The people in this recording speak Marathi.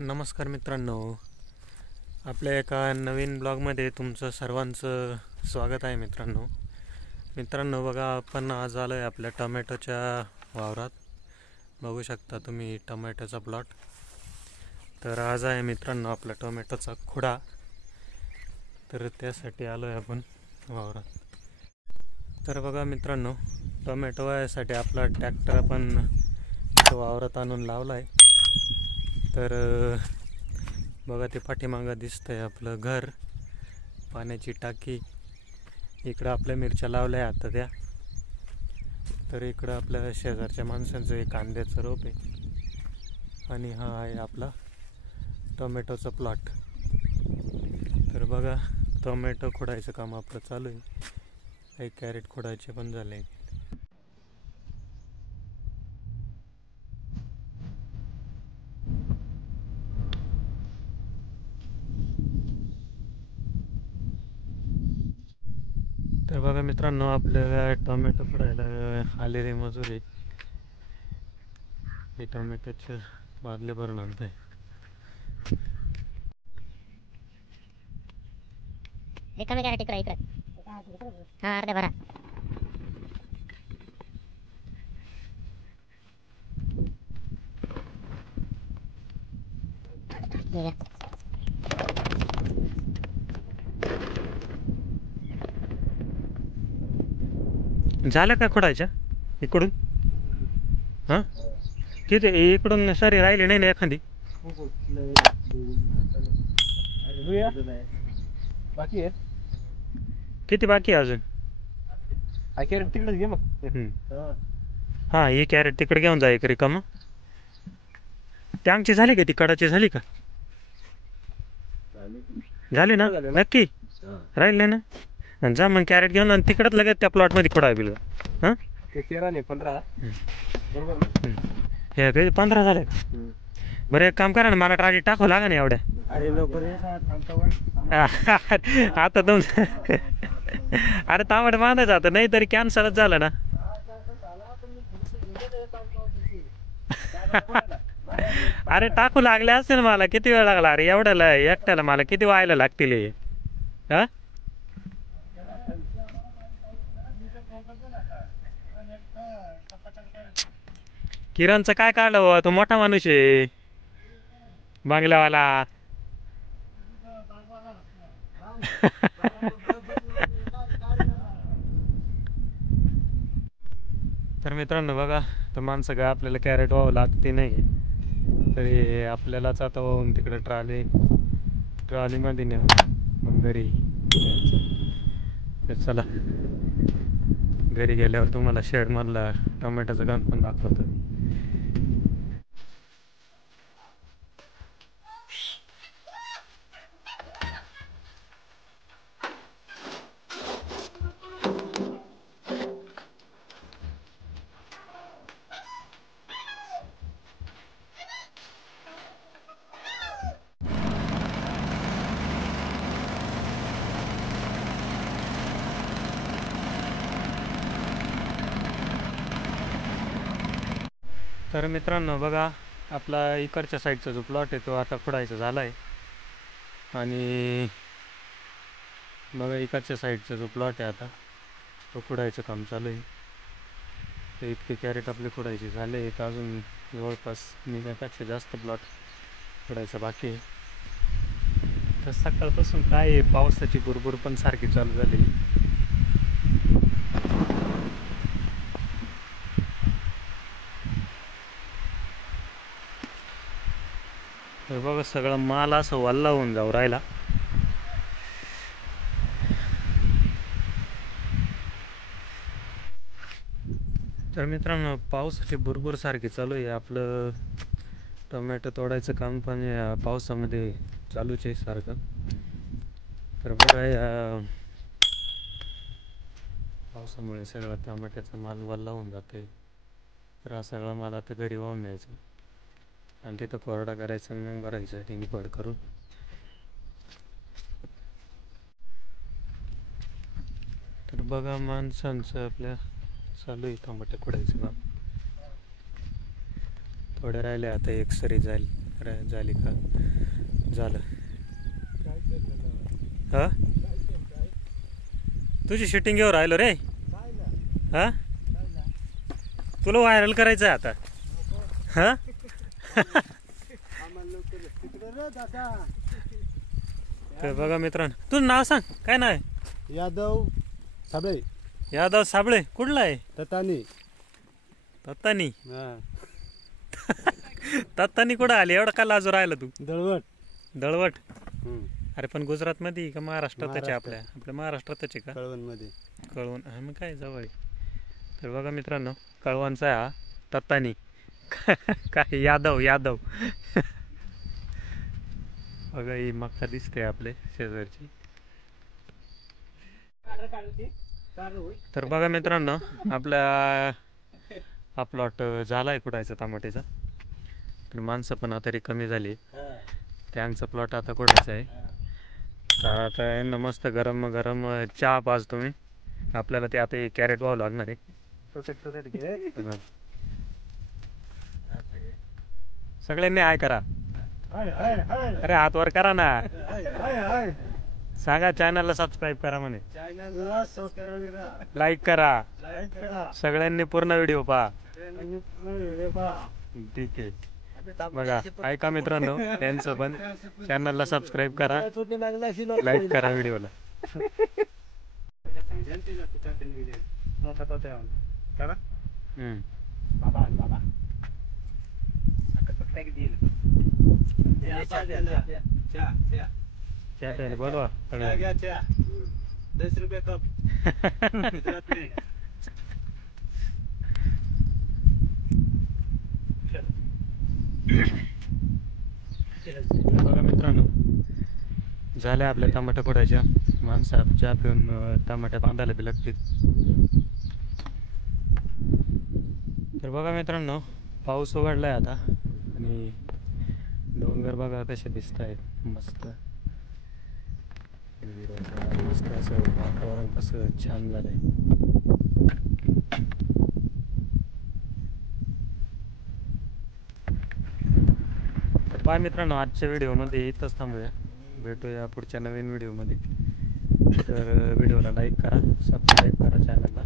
नमस्कार मित्रांनो, आपल्या एका नवीन ब्लॉगमध्ये तुमचं सर्वांचं स्वागत आहे. मित्रांनो बघा, आपण आज आलो आहे आपल्या टोमॅटोच्या वावरात. बघू शकता तुम्ही टोमॅटोचा प्लॉट. तर आज आहे मित्रांनो आपला टोमॅटोचा खुडा. तर त्यासाठी आलो आहे आपण वावरात. तर बघा मित्रांनो, टोमॅटो यासाठी आपला ट्रॅक्टर आपण वावरात आणून लावला आहे. तर बघा, ते पाठीमागं दिसतंय आपलं घर, पाण्याची टाकी. इकडं आपल्या मिरच्या लावल्या आता त्या. तर इकडं आपल्या शेजारच्या माणसांचं एक कांद्याचं रोप आहे आणि हा आहे आपला टोमॅटोचा प्लॉट. तर बघा, टोमॅटो खोडायचं काम आपलं चालू आहे. काही कॅरेट खोडायचे पण झाले. तर बघा मित्रांनो, आपल्याला टोमॅटो खोडायला आलेले मजूर आहे. हे टोमॅटोचे बादले भरून आणत आहे. रिकामी कॅरेट इकडे इकडे. हा, अर्धे भरा. झालं का खोडायच्या इकडून? हां, किती इकडून सारी राहिली नाही ना एखादी? बाकी आहे. किती बाकी आहे अजून? कॅरेट तिकडेच घे मग. हां, ही कॅरेट तिकडे घेऊन जा एक रिकामं. ते आमची झाली का? ती कडाची झाली का? झाली ना नक्की? राहिले ना? आणि जा मग कॅरेट घेऊन आणि तिकडंच लगेच त्या प्लॉटमध्ये खोडा बिल. हां, ते 13 नाही 15 बरोबर. हे किती 15 झाले? बरं, एक काम करा ना, मला ट्राली टाकावं लागा ना एवढ्या. अरे लवकर आता तुम अरे तांबड बांधायचं आता, नाही तरी कॅन्सलच झालं ना. अरे टाकू लागले असेल, मला किती वेळ लागला अरे एवढ्याला एकट्याला, मला किती व्हायला लागतील हे. हा, किरणचं काय काढलं बाबा, तो मोठा माणूस आहे बांगल्यावाला. तर मित्रांनो बघा, तर माणसं काय आपल्याला कॅरेट व्हावं लागते नाही, तरी आपल्यालाच आता वाहून तिकडे ट्रॉलीमध्ये नेऊ मग घरी. तर चला, घरी गेल्यावर तुम्हाला शेडमधला टोमॅटोचं गण पण दाखवतो. तर मित्रांनो बघा, आपला इकडच्या साईडचा जो प्लॉट आहे तो आता खोडायचा झाला आहे. आणि बघा, इकडच्या साईडचा जो प्लॉट आहे आता तो खोडायचं काम चालू आहे. तर इतके कॅरेट आपले खोडायचे झाले आहेत, अजून जवळपास निघण्यापेक्षा जास्त प्लॉट खोडायचा बाकी आहे. तर सकाळपासून काय आहे, पावसाची भुरभुर पण सारखी चालू झाली. तर बघा, सगळा माल असं वल्ला होऊन जाऊ राहिला. तर मित्रांनो, पावसाची भुरभुर सारखी चालू आहे. आपलं टोमॅटो तोडायचं काम पण या पावसामध्ये चालूच आहे सारखं. तर बघा, या पावसामुळे सगळा टोमॅटोचा माल वल्ला होऊन जातो आहे. तर हा सगळा माल आता घरी वाहून न्यायचा आणि तिथं कोरडा करायचा आणि मग भरायचं टिंगपड करून. तर बघा, माणसांचं आपल्या चालू आहे टोमॅटो खोडायचं काम. थोडे राहिले, आता एक सरी जाईल. अरे झाली का झालं हा तुझी शूटिंग घेऊन राहिलो रे हा तुला व्हायरल करायचं आहे आता हा तर बघा मित्रांनो तुझं नाव सांग काय नाव आहे यादव साबळे यादव साबळे कुठला आहे ततानी तत्तानी तत्तानी कुठं आली एवढं का लाजू राहिला तू दळवट दळवट अरे पण गुजरात मध्ये का महाराष्ट्रातच आहे महाराष्ट्र. आपल्या महाराष्ट्रातच आहे का कळवण मध्ये कळवण हा मग काय जवळ आहे. तर बघा मित्रांनो कळवणचा आहे हा तत्तानी काय यादव यादव बघा ही मक्का दिसते आपले शेजारची. तर बघा मित्रांनो आपला हा प्लॉट झाला आहे कुडायचा टमाट्याचा. तर माणसं पण आता कमी झाली त्यांचा प्लॉट आता कुडायचा आहे. तर आता यांना मस्त गरम गरम चहा पाज तुम्ही आपल्याला ते आता कॅरेट व्हावं लागणार आहे. सगळ्यांनी आय करा अरे हात वर करा ना सांगा चॅनलला सबस्क्राईब करा म्हणे लाईक करा सगळ्यांनी पूर्ण व्हिडिओ पहा. ठीक आहे बघा ऐका मित्रांनो त्यांचं पण चॅनलला सबस्क्राईब करा लाईक करा व्हिडिओला. बोलवा 10 रुपये कप बघा मित्रांनो झाल्या आपल्या टमाट्या फोडायच्या माणसं चहा पिऊन टमाट्या बांधायला बी लागतील. तर बघा मित्रांनो पाऊस उघडलाय आता आणि डोंगर बघा कसे दिसत आहेत मस्त मस्त असं वातावरण कसं छान झालंय. तर बाय मित्रांनो आजच्या व्हिडिओमध्ये इथंच थांबूया भेटूया पुढच्या नवीन व्हिडिओमध्ये. तर व्हिडिओला लाईक करा सबस्क्राईब करा चॅनलला.